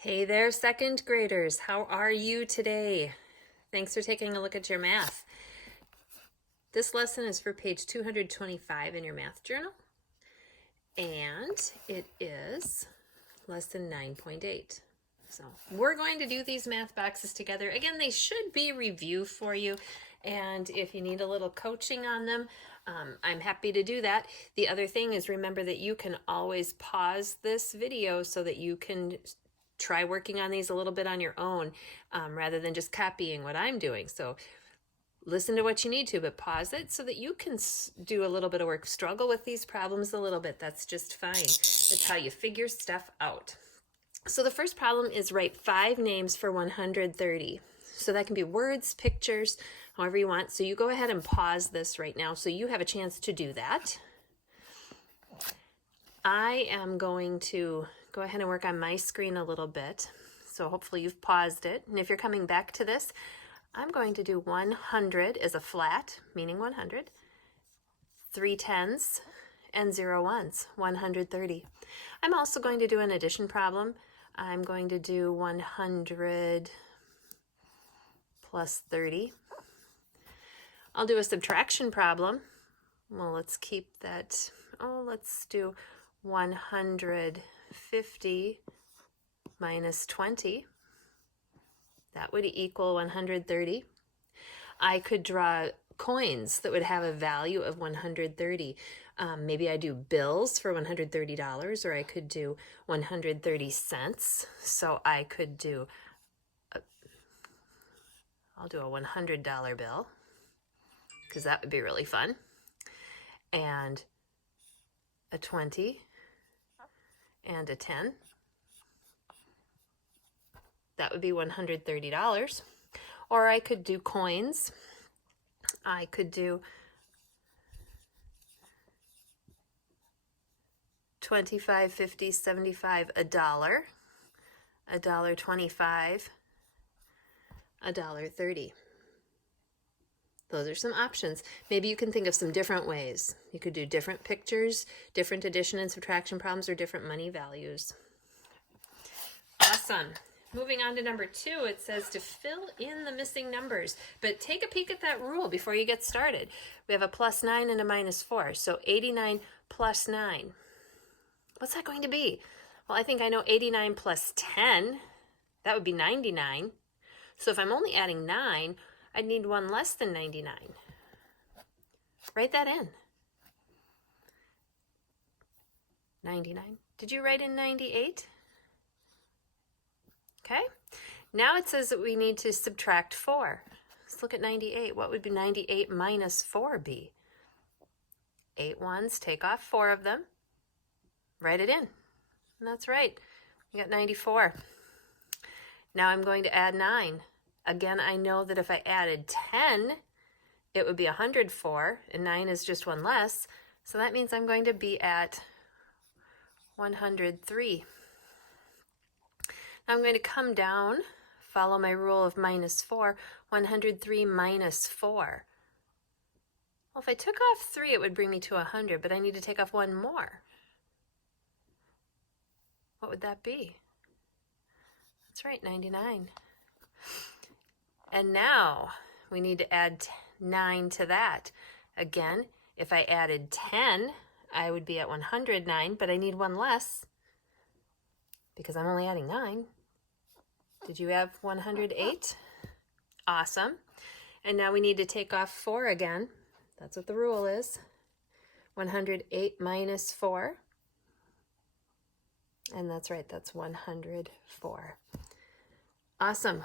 Hey there, second graders. How are you today? Thanks for taking a look at your math. This lesson is for page 225 in your math journal, and it is lesson 9.8. So we're going to do these math boxes together. Again, they should be review for you, and if you need a little coaching on them, I'm happy to do that. The other thing is, remember that you can always pause this video so that you can try working on these a little bit on your own, rather than just copying what I'm doing. So listen to what you need to, but pause it so that you can do a little bit of work. Struggle with these problems a little bit. That's just fine. That's how you figure stuff out. So the first problem is write 5 names for 130. So that can be words, pictures, however you want. So you go ahead and pause this right now so you have a chance to do that. I am going to go ahead and work on my screen a little bit. So hopefully you've paused it. And if you're coming back to this, I'm going to do 100 as a flat, meaning 100, 3 tens, and 0 ones, 130. I'm also going to do an addition problem. I'm going to do 100 plus 30. I'll do a subtraction problem. Well, let's keep that. Oh, let's do 150 minus 20. That would equal 130. I could draw coins that would have a value of 130. Maybe I do bills for $130, or I could do 130 cents. So I could do, I'll do a $100 bill, because that would be really fun. And a 20 and a 10. That would be $130. Or I could do coins. I could do 25, 50, 75, $1, $1.25, $1.30. Those are some options. Maybe you can think of some different ways. You could do different pictures, different addition and subtraction problems, or different money values. Awesome. Moving on to number 2, it says to fill in the missing numbers. But take a peek at that rule before you get started. We have a plus 9 and a minus 4. So 89 plus 9. What's that going to be? Well, I think I know 89 plus 10. That would be 99. So if I'm only adding 9, I'd need one less than 99. Write that in. 99. Did you write in 98? Okay. Now it says that we need to subtract 4. Let's look at 98. What would be 98 minus 4 be? 8 ones, take off 4 of them. Write it in. And that's right. We got 94. Now I'm going to add 9. Again, I know that if I added 10, it would be 104, and 9 is just one less. So that means I'm going to be at 103. Now I'm going to come down, follow my rule of minus 4, 103 minus 4. Well, if I took off 3, it would bring me to 100, but I need to take off 1 more. What would that be? That's right, 99. And now we need to add 9 to that. Again, if I added 10, I would be at 109, but I need 1 less because I'm only adding 9. Did you have 108? Awesome. And now we need to take off 4 again. That's what the rule is. 108 minus 4. And that's right, that's 104. Awesome.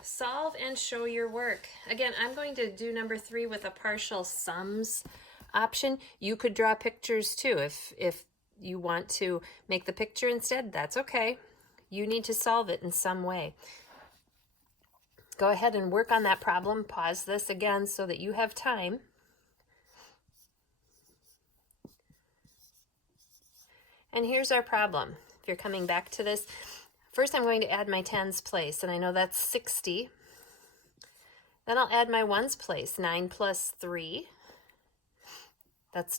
Solve and show your work. Again, I'm going to do number 3 with a partial sums option. You could draw pictures too. If you want to make the picture instead, that's okay. You need to solve it in some way. Go ahead and work on that problem. Pause this again so that you have time. And here's our problem. If you're coming back to this, first I'm going to add my tens place, and I know that's 60. Then I'll add my ones place, 9 plus 3. That's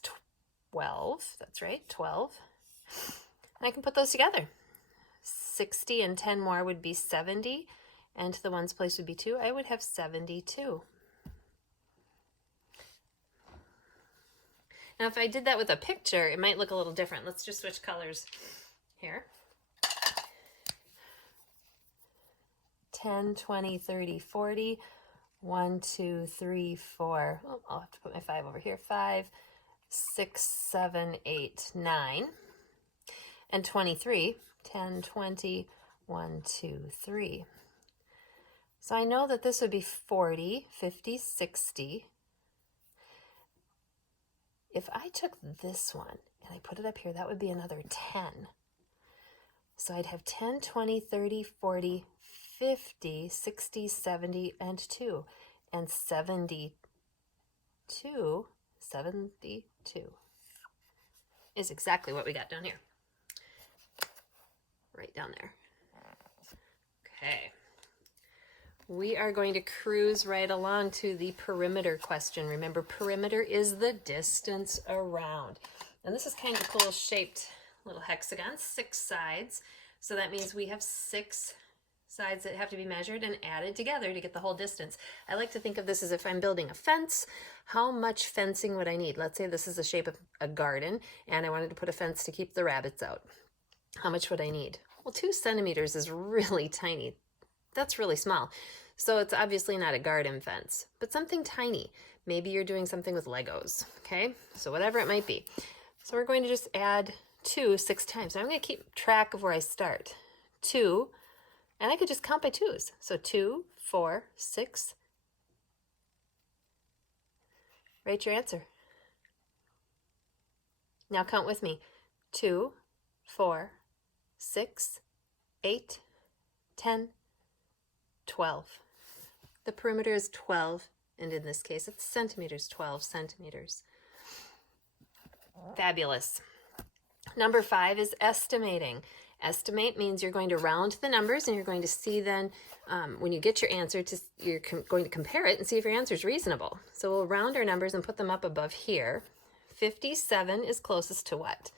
12. That's right, 12. And I can put those together. 60 and 10 more would be 70, and to the ones place would be 2. I would have 72. Now if I did that with a picture, it might look a little different. Let's just switch colors here. 10, 20, 30, 40. 1, 2, 3, 4. Oh, I'll have to put my 5 over here. 5, 6, 7, 8, 9. And 23. 10, 20, 1, 2, 3. So I know that this would be 40, 50, 60. If I took this one and I put it up here, that would be another 10. So I'd have 10, 20, 30, 40, 50, 60, 70, and 2. And 72 is exactly what we got down here. Right down there. Okay. We are going to cruise right along to the perimeter question. Remember, perimeter is the distance around. And this is kind of a cool shaped little hexagon, 6 sides. So that means we have 6 sides that have to be measured and added together to get the whole distance. I like to think of this as if I'm building a fence. How much fencing would I need? Let's say this is the shape of a garden and I wanted to put a fence to keep the rabbits out. How much would I need? Well, 2 centimeters is really tiny. That's really small. So it's obviously not a garden fence, but something tiny. Maybe you're doing something with Legos, okay? So whatever it might be. So we're going to just add 2 6 times. So I'm going to keep track of where I start. 2, and I could just count by 2s. So 2, 4, 6. Write your answer. Now count with me. 2, 4, 6, 8, 10, 12. The perimeter is 12, and in this case it's centimeters, 12 centimeters. Fabulous. Number 5 is estimating. Estimate means you're going to round the numbers and you're going to see then when you get your answer, you're going to compare it and see if your answer is reasonable. So we'll round our numbers and put them up above here. 57 is closest to what?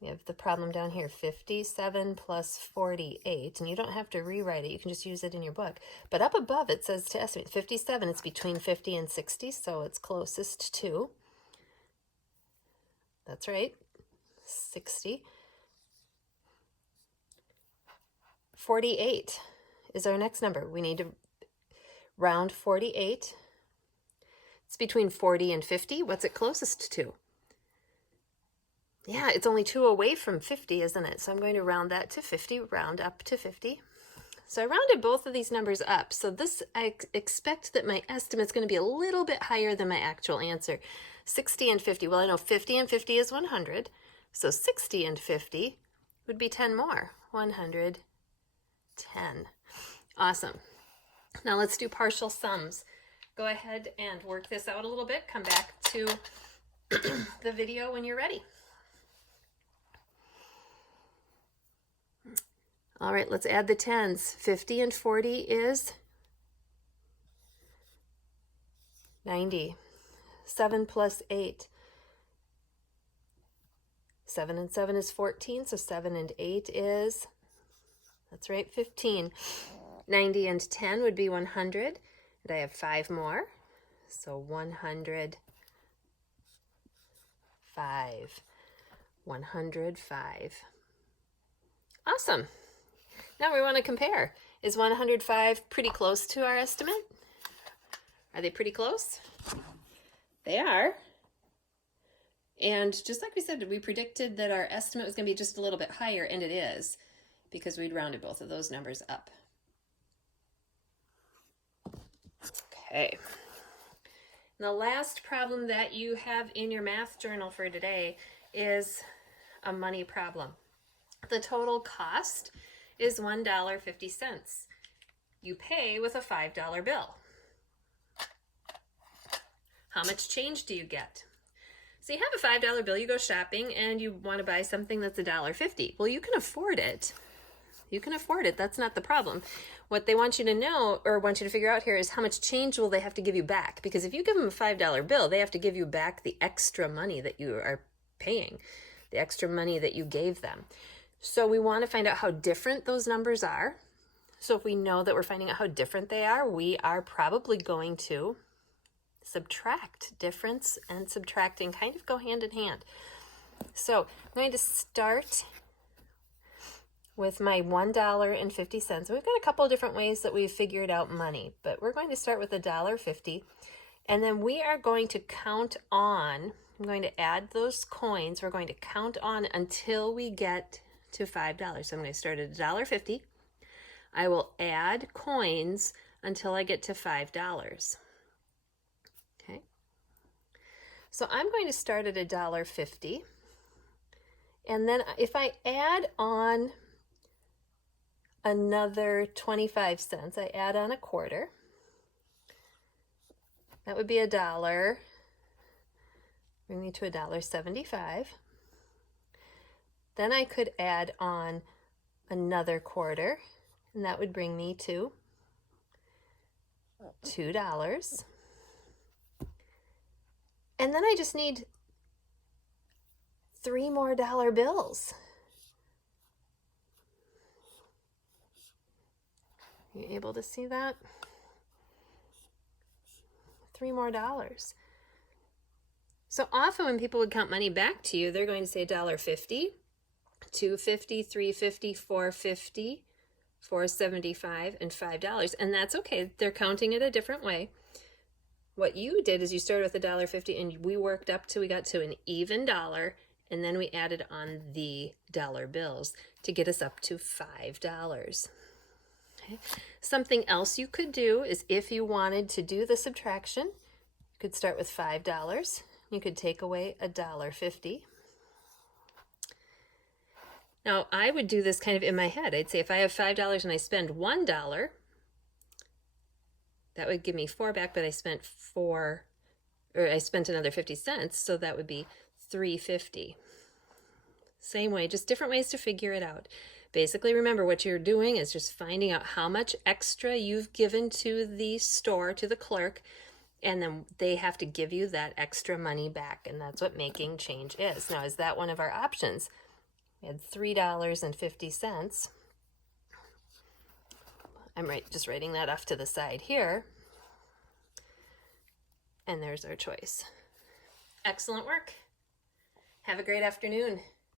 We have the problem down here, 57 plus 48, and you don't have to rewrite it. You can just use it in your book. But up above it says to estimate 57. It's between 50 and 60, so it's closest to, that's right, 60. 48 is our next number. We need to round 48. It's between 40 and 50. What's it closest to? Yeah, it's only 2 away from 50, isn't it? So I'm going to round that to 50, round up to 50. So I rounded both of these numbers up. So this, I expect that my estimate's going to be a little bit higher than my actual answer. 60 and 50. Well, I know 50 and 50 is 100. So 60 and 50 would be 10 more. 110. Awesome. Now let's do partial sums. Go ahead and work this out a little bit. Come back to the video when you're ready. All right, let's add the 10s. 50 and 40 is 90. 7 plus 8. 7 and 7 is 14, so 7 and 8 is, that's right, 15. 90 and 10 would be 100, and I have 5 more, so 105. 105. Awesome. Now we want to compare. Is 105 pretty close to our estimate? Are they pretty close? They are. And just like we said, we predicted that our estimate was going to be just a little bit higher, and it is, because we'd rounded both of those numbers up. Okay. And the last problem that you have in your math journal for today is a money problem. The total cost is $1.50. You pay with a $5 bill. How much change do you get? So you have a $5 bill, you go shopping, and you want to buy something that's $1.50. Well, you can afford it. You can afford it. That's not the problem. What they want you to know, or want you to figure out here, is how much change will they have to give you back? Because if you give them a $5 bill, they have to give you back the extra money that you are paying. the extra money that you gave them. So we want to find out how different those numbers are. So if we know that we're finding out how different they are, we are probably going to subtract. Difference and subtracting kind of go hand in hand. So I'm going to start with my $1.50. We've got a couple of different ways that we've figured out money, but we're going to start with $1.50. And then we are going to count on, I'm going to add those coins. We're going to count on until we get to $5. So I'm going to start at $1.50. I will add coins until I get to $5. Okay. So I'm going to start at $1.50. And then if I add on another 25 cents, I add on a quarter. That would be $1. Bring me to $1.75. Then I could add on another quarter, and that would bring me to $2. And then I just need 3 more dollar bills. You able to see that? 3 more dollars. So often when people would count money back to you, they're going to say $1.50, $2.50, $3.50, $4.50, $4.75, and $5. And that's okay. They're counting it a different way. What you did is you started with $1.50 and we worked up till we got to an even dollar, and then we added on the dollar bills to get us up to $5. Okay. Something else you could do is if you wanted to do the subtraction, you could start with $5. You could take away $1.50. Now I would do this kind of in my head. I'd say if I have $5 and I spend $1, that would give me 4 back, but I spent another 50 cents, so that would be $3.50. Same way, just different ways to figure it out. Basically, remember what you're doing is just finding out how much extra you've given to the store, to the clerk, and then they have to give you that extra money back, and that's what making change is. Now, is that one of our options? We had $3.50. I'm just writing that off to the side here. And there's our choice. Excellent work. Have a great afternoon.